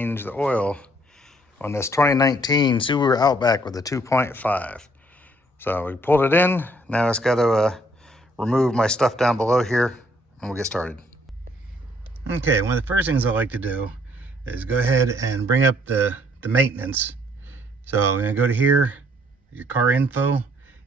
change the oil on this 2019 Subaru Outback with a 2.5. So we pulled it in. Now it's got to remove my stuff down below here, and we'll get started. Okay, one of the first things I like to do is go ahead and bring up the maintenance. So I'm going to go to here, your car info,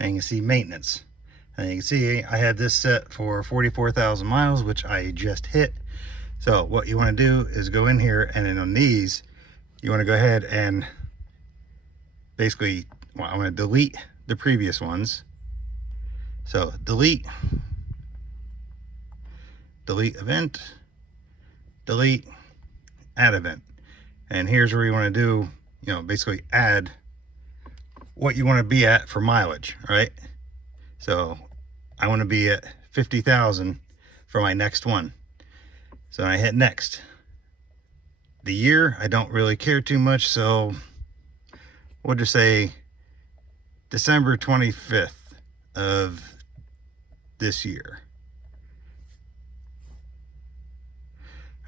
and you can see maintenance. And you can see I have this set for 44,000 miles, which I just hit. So what you want to do is go in here, and then on these, you want to go ahead and basically, well, I want to delete the previous ones. So delete event, delete, add event. And here's where you want to do, basically add what you want to be at for mileage, right? So I want to be at 50,000 for my next one. So I hit next. The year, I don't really care too much, so we'll just say December 25th of this year.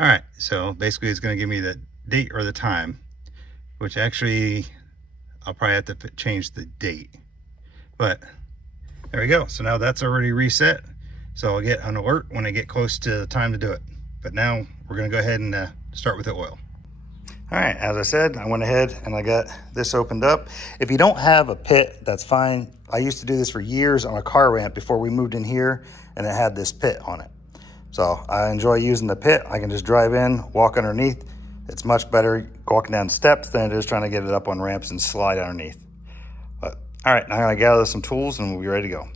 All right, so basically it's going to give me the date or the time, which actually I'll probably have to change the date. But there we go. So now that's already reset. So I'll get an alert when I get close to the time to do it. But now we're going to go ahead and start with the oil. All right, as I said, I went ahead and I got this opened up. If you don't have a pit, that's fine. I used to do this for years on a car ramp before we moved in here, and it had this pit on it. So I enjoy using the pit. I can just drive in, walk underneath. It's much better walking down steps than it is trying to get it up on ramps and slide underneath. But all right, now I'm gonna gather some tools and we'll be ready to go.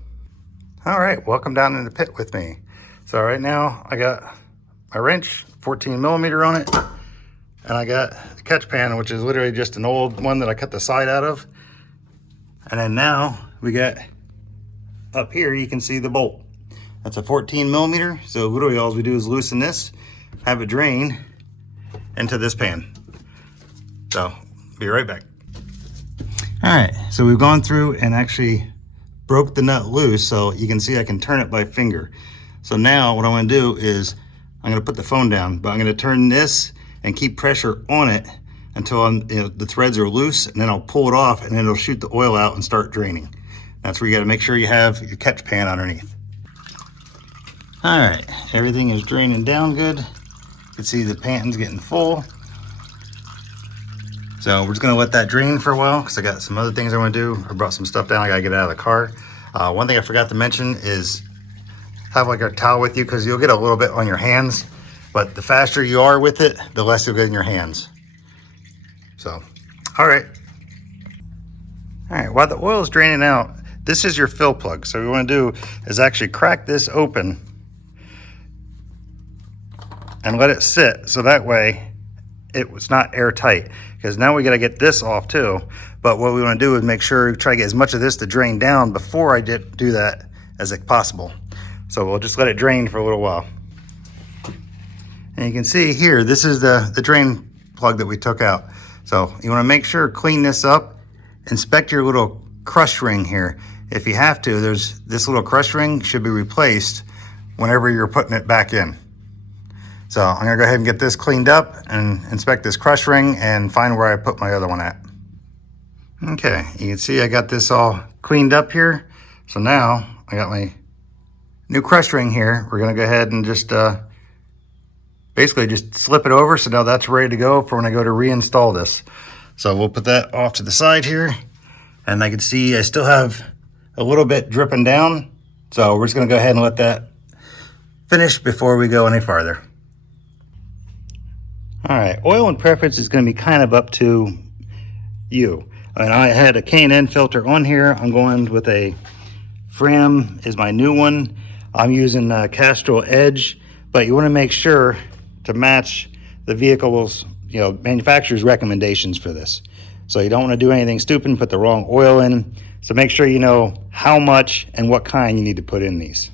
All right, welcome down in the pit with me. So right now I got my wrench, 14 millimeter on it, and I got the catch pan, which is literally just an old one that I cut the side out of. And then now we got up here, you can see the bolt. That's a 14 millimeter. So literally all we do is loosen this, have it drain into this pan. So be right back. All right, so we've gone through and actually broke the nut loose, so you can see I can turn it by finger. So now what I want to do is I'm going to put the phone down, but I'm going to turn this and keep pressure on it until the threads are loose, and then I'll pull it off, and then it'll shoot the oil out and start draining. That's where you got to make sure you have your catch pan underneath. All right, everything is draining down good. You can see the pan's getting full. So we're just gonna let that drain for a while because I got some other things I want to do. I brought some stuff down I gotta get out of the car. One thing I forgot to mention is have like a towel with you, because you'll get a little bit on your hands, but the faster you are with it, the less you'll get in your hands. So, all right. All right, while the oil is draining out, this is your fill plug. So what we want to do is actually crack this open and let it sit, so that way it's not airtight, because now we got to get this off too. But what we want to do is make sure, try to get as much of this to drain down before I do that as possible. So we'll just let it drain for a little while. And you can see here, this is the drain plug that we took out. So you want to make sure, clean this up, inspect your little crush ring here. If you have to, there's this little crush ring should be replaced whenever you're putting it back in. So I'm gonna go ahead and get this cleaned up and inspect this crush ring and find where I put my other one at. Okay, you can see I got this all cleaned up here. So now I got my new crush ring here. We're gonna go ahead and just basically just slip it over. So now that's ready to go for when I go to reinstall this. So we'll put that off to the side here. And I can see I still have a little bit dripping down. So we're just gonna go ahead and let that finish before we go any farther. All right, oil and preference is going to be kind of up to you. And I had a K&N filter on here. I'm going with a Fram is my new one. I'm using Castrol Edge, but you want to make sure to match the vehicle's, manufacturer's recommendations for this. So you don't want to do anything stupid and put the wrong oil in. So make sure you know how much and what kind you need to put in these.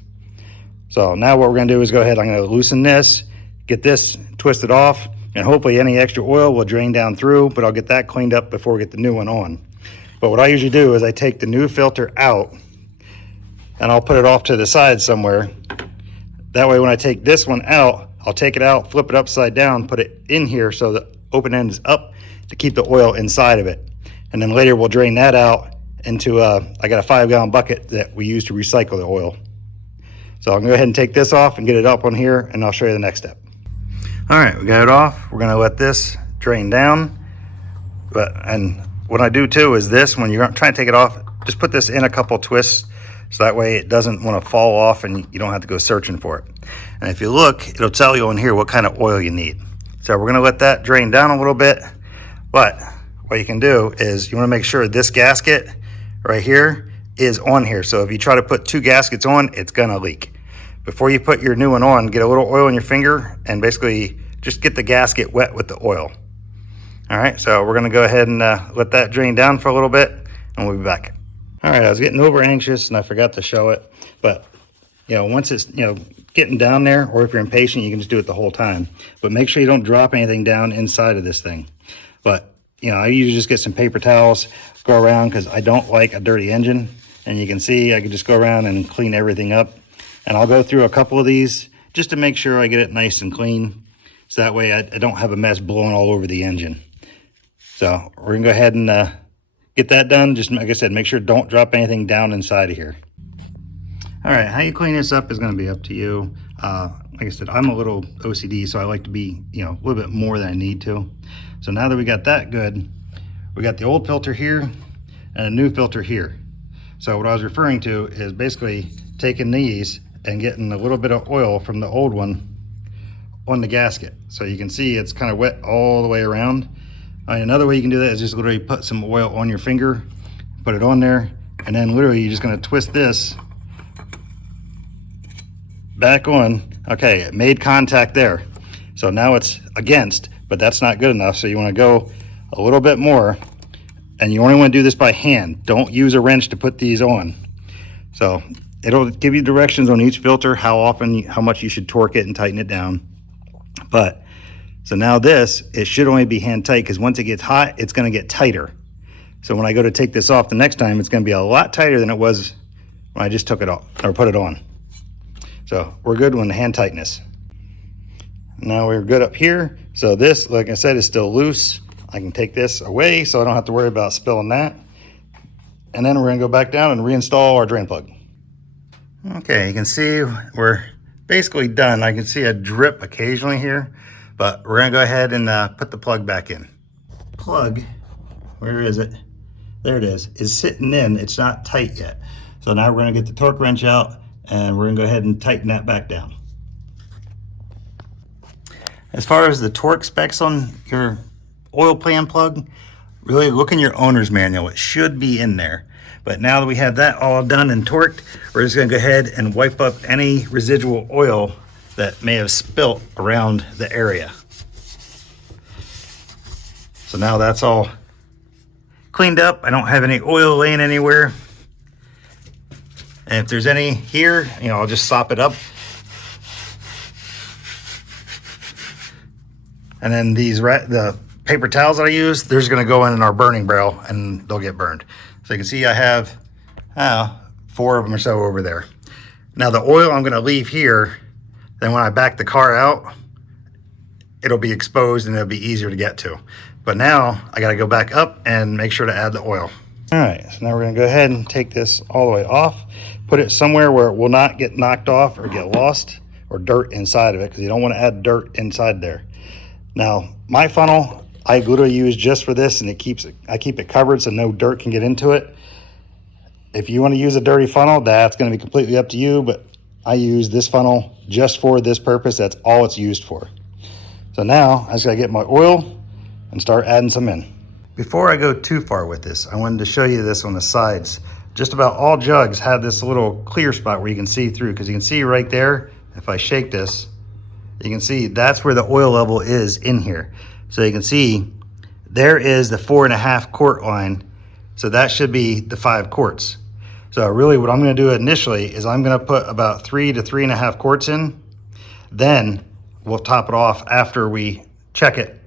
So now what we're going to do is go ahead. I'm going to loosen this, get this twisted off, and hopefully any extra oil will drain down through, but I'll get that cleaned up before we get the new one on. But what I usually do is I take the new filter out and I'll put it off to the side somewhere. That way when I take this one out, I'll take it out, flip it upside down, put it in here so that open ends up to keep the oil inside of it. And then later we'll drain that out into I got a 5-gallon bucket that we use to recycle the oil. So I'm gonna go ahead and take this off and get it up on here, and I'll show you the next step. All right, we got it off. We're gonna let this drain down. And what I do too is this, when you're trying to take it off, just put this in a couple twists so that way it doesn't want to fall off and you don't have to go searching for it. And if you look, it'll tell you on here what kind of oil you need. So we're gonna let that drain down a little bit, but what you can do is you wanna make sure this gasket right here is on here. So if you try to put 2 gaskets on, it's gonna leak. Before you put your new one on, get a little oil in your finger and basically just get the gasket wet with the oil. All right, so we're gonna go ahead and let that drain down for a little bit, and we'll be back. All right, I was getting over anxious and I forgot to show it, but once it's getting down there, or if you're impatient, you can just do it the whole time. But make sure you don't drop anything down inside of this thing. But I usually just get some paper towels, go around, because I don't like a dirty engine. And you can see I can just go around and clean everything up. And I'll go through a couple of these just to make sure I get it nice and clean, so that way I don't have a mess blowing all over the engine. So we're gonna go ahead and get that done. Just like I said, make sure don't drop anything down inside of here. All right, how you clean this up is gonna be up to you. Like I said, I'm a little OCD, so I like to be a little bit more than I need to. So now that we got that good, we got the old filter here and a new filter here. So what I was referring to is basically taking these and getting a little bit of oil from the old one on the gasket. So you can see it's kind of wet all the way around. Another way you can do that is just literally put some oil on your finger, put it on there, and then literally you're just gonna twist this back on. Okay, it made contact there. So now it's against, but that's not good enough. So you wanna go a little bit more, and you only wanna do this by hand. Don't use a wrench to put these on. So it'll give you directions on each filter, how much you should torque it and tighten it down. But so now this, it should only be hand tight, because once it gets hot, it's gonna get tighter. So when I go to take this off the next time, it's gonna be a lot tighter than it was when I just took it off or put it on. So we're good on the hand tightness. Now we're good up here. So this, like I said, is still loose. I can take this away so I don't have to worry about spilling that. And then we're gonna go back down and reinstall our drain plug. Okay, you can see we're basically done. I can see a drip occasionally here, but we're gonna go ahead and put the plug back in. Plug, where is it? There it is sitting in, it's not tight yet. So now we're gonna get the torque wrench out and we're gonna go ahead and tighten that back down. As far as the torque specs on your oil pan plug, really look in your owner's manual. It should be in there. But now that we have that all done and torqued, we're just gonna go ahead and wipe up any residual oil that may have spilt around the area. So now that's all cleaned up. I don't have any oil laying anywhere. And if there's any here, I'll just sop it up. And then the paper towels that I use, they're just gonna go in our burning barrel and they'll get burned. So you can see I have 4 of them or so over there. Now the oil I'm gonna leave here, then when I back the car out, it'll be exposed and it'll be easier to get to. But now I gotta go back up and make sure to add the oil. All right, so now we're gonna go ahead and take this all the way off, put it somewhere where it will not get knocked off or get lost or dirt inside of it, because you don't wanna add dirt inside there. Now, my funnel, I literally use just for this, and I keep it covered so no dirt can get into it. If you wanna use a dirty funnel, that's gonna be completely up to you, but I use this funnel just for this purpose. That's all it's used for. So now I just gotta get my oil and start adding some in. Before I go too far with this, I wanted to show you this on the sides. Just about all jugs have this little clear spot where you can see through, because you can see right there, if I shake this, you can see that's where the oil level is in here. So you can see there is the 4.5 quart line. So that should be the 5 quarts. So really what I'm gonna do initially is I'm gonna put about 3 to 3.5 quarts in. Then we'll top it off after we check it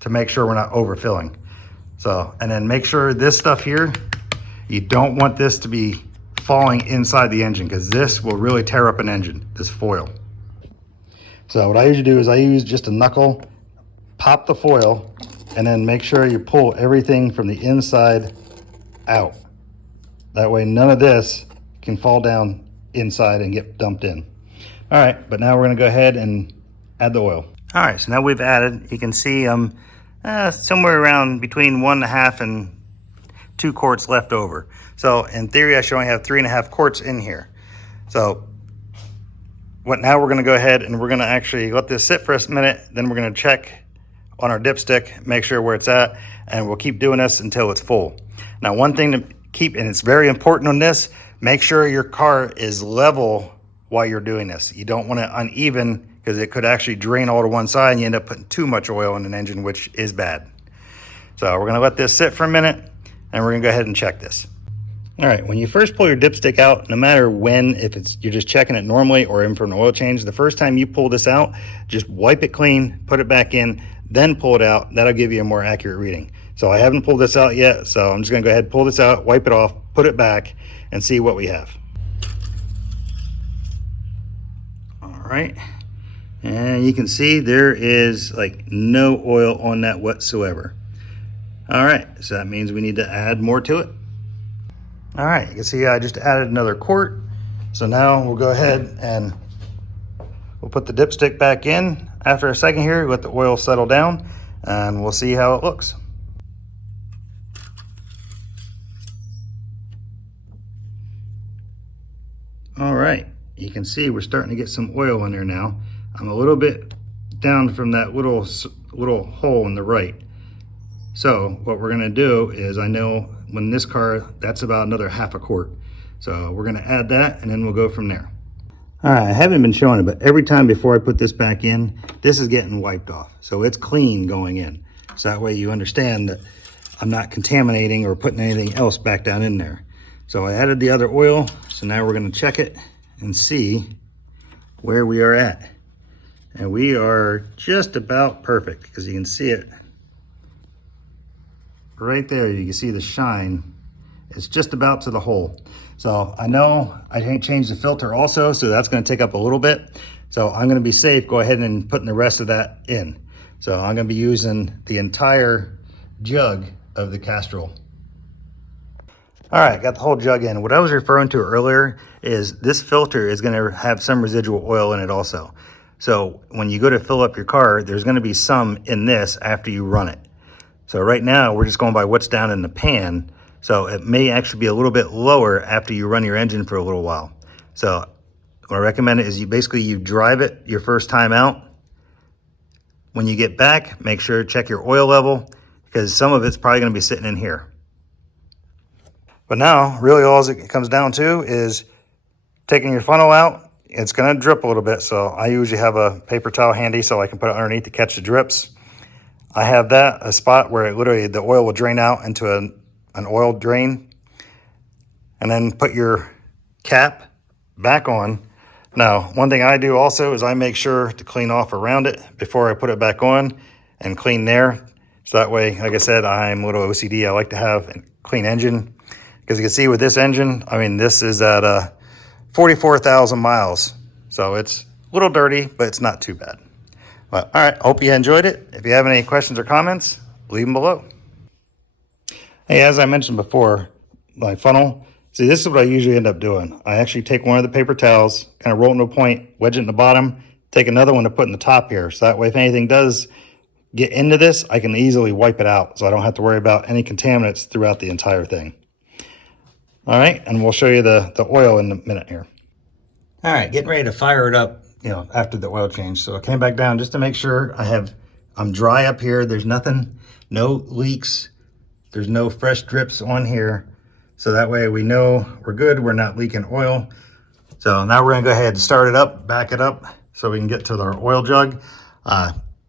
to make sure we're not overfilling. So, and then make sure this stuff here, you don't want this to be falling inside the engine, because this will really tear up an engine, this foil. So what I usually do is I use just a knuckle, pop the foil, and then make sure you pull everything from the inside out. That way none of this can fall down inside and get dumped in. All right, but now we're gonna go ahead and add the oil. All right, so now we've added, you can see somewhere around between 1.5 and 2 quarts left over. So in theory, I should only have 3.5 quarts in here. So now we're gonna go ahead and we're gonna actually let this sit for a minute, then we're gonna check on our dipstick, make sure where it's at, and we'll keep doing this until it's full. Now, one thing to keep, and it's very important on this, make sure your car is level while you're doing this. You don't want it uneven because it could actually drain all to one side and you end up putting too much oil in an engine, which is bad. So we're gonna let this sit for a minute and we're gonna go ahead and check this. All right, when you first pull your dipstick out, no matter when, if you're just checking it normally or in for an oil change, the first time you pull this out, just wipe it clean, put it back in, then pull it out. That'll give you a more accurate reading. So I haven't pulled this out yet, so I'm just gonna go ahead, pull this out, wipe it off, put it back, and see what we have. All right, and you can see there is like no oil on that whatsoever. All right, so that means we need to add more to it. All right, you can see I just added another quart. So now we'll go ahead and we'll put the dipstick back in. After a second here, let the oil settle down and we'll see how it looks. All right, you can see we're starting to get some oil in there now. I'm a little bit down from that little hole in the right. So what we're gonna do is, I know when this car, that's about another 1/2 quart. So we're gonna add that and then we'll go from there. All right, I haven't been showing it, but every time before I put this back in, this is getting wiped off. So it's clean going in. So that way you understand that I'm not contaminating or putting anything else back down in there. So I added the other oil. So now we're gonna check it and see where we are at. And we are just about perfect because you can see it right there. You can see the shine. It's just about to the hole. So I know I changed the filter also, so that's gonna take up a little bit. So I'm gonna be safe, go ahead and putting the rest of that in. So I'm gonna be using the entire jug of the Castrol. All right, got the whole jug in. What I was referring to earlier is this filter is gonna have some residual oil in it also. So when you go to fill up your car, there's gonna be some in this after you run it. So right now we're just going by what's down in the pan. So it may actually be a little bit lower after you run your engine for a little while. So what I recommend is you drive it your first time out. When you get back, make sure to check your oil level because some of it's probably gonna be sitting in here. But now really all it comes down to is taking your funnel out. It's gonna drip a little bit. So I usually have a paper towel handy so I can put it underneath to catch the drips. I have a spot where literally the oil will drain out into an oil drain, and then put your cap back on. Now, one thing I do also is I make sure to clean off around it before I put it back on and clean there. So that way, like I said, I'm a little OCD. I like to have a clean engine because you can see with this engine, I mean, this is at 44,000 miles. So it's a little dirty, but it's not too bad. But, all right, hope you enjoyed it. If you have any questions or comments, leave them below. Hey, as I mentioned before, my funnel, see, this is what I usually end up doing. I actually take one of the paper towels, kind of roll it into a point, wedge it in the bottom, take another one to put in the top here. So that way, if anything does get into this, I can easily wipe it out. So I don't have to worry about any contaminants throughout the entire thing. All right, and we'll show you the oil in a minute here. All right, getting ready to fire it up, after the oil change. So I came back down just to make sure I'm dry up here. There's nothing, no leaks. There's no fresh drips on here. So that way we know we're good. We're not leaking oil. So now we're gonna go ahead and start it up, back it up so we can get to our oil jug.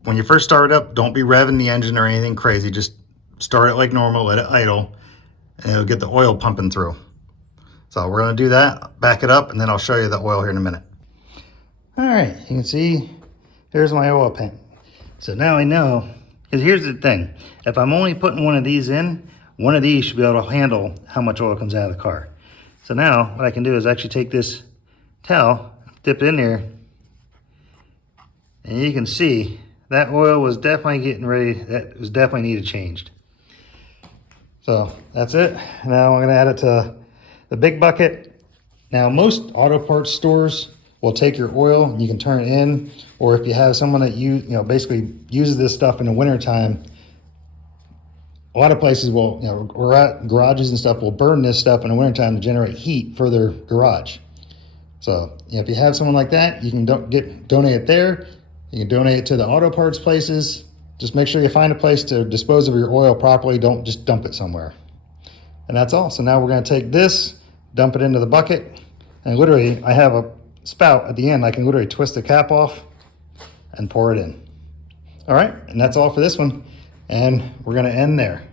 When you first start it up, don't be revving the engine or anything crazy. Just start it like normal, let it idle, and it'll get the oil pumping through. So we're gonna do that, back it up, and then I'll show you the oil here in a minute. All right, you can see, there's my oil pan. So now I know, because here's the thing. If I'm only putting one of these in, one of these should be able to handle how much oil comes out of the car. So now what I can do is actually take this towel, dip it in there, and you can see that oil was definitely getting ready. That was definitely needed changed. So that's it. Now I'm gonna add it to the big bucket. Now most auto parts stores will take your oil and you can turn it in, or if you have someone that basically uses this stuff in the wintertime, a lot of places will, garages and stuff will burn this stuff in the wintertime to generate heat for their garage. So if you have someone like that, you can donate it there. You can donate it to the auto parts places. Just make sure you find a place to dispose of your oil properly. Don't just dump it somewhere. And that's all. So now we're going to take this, dump it into the bucket, and literally I have a spout at the end. I can literally twist the cap off and pour it in. All right, and that's all for this one. And we're going to end there.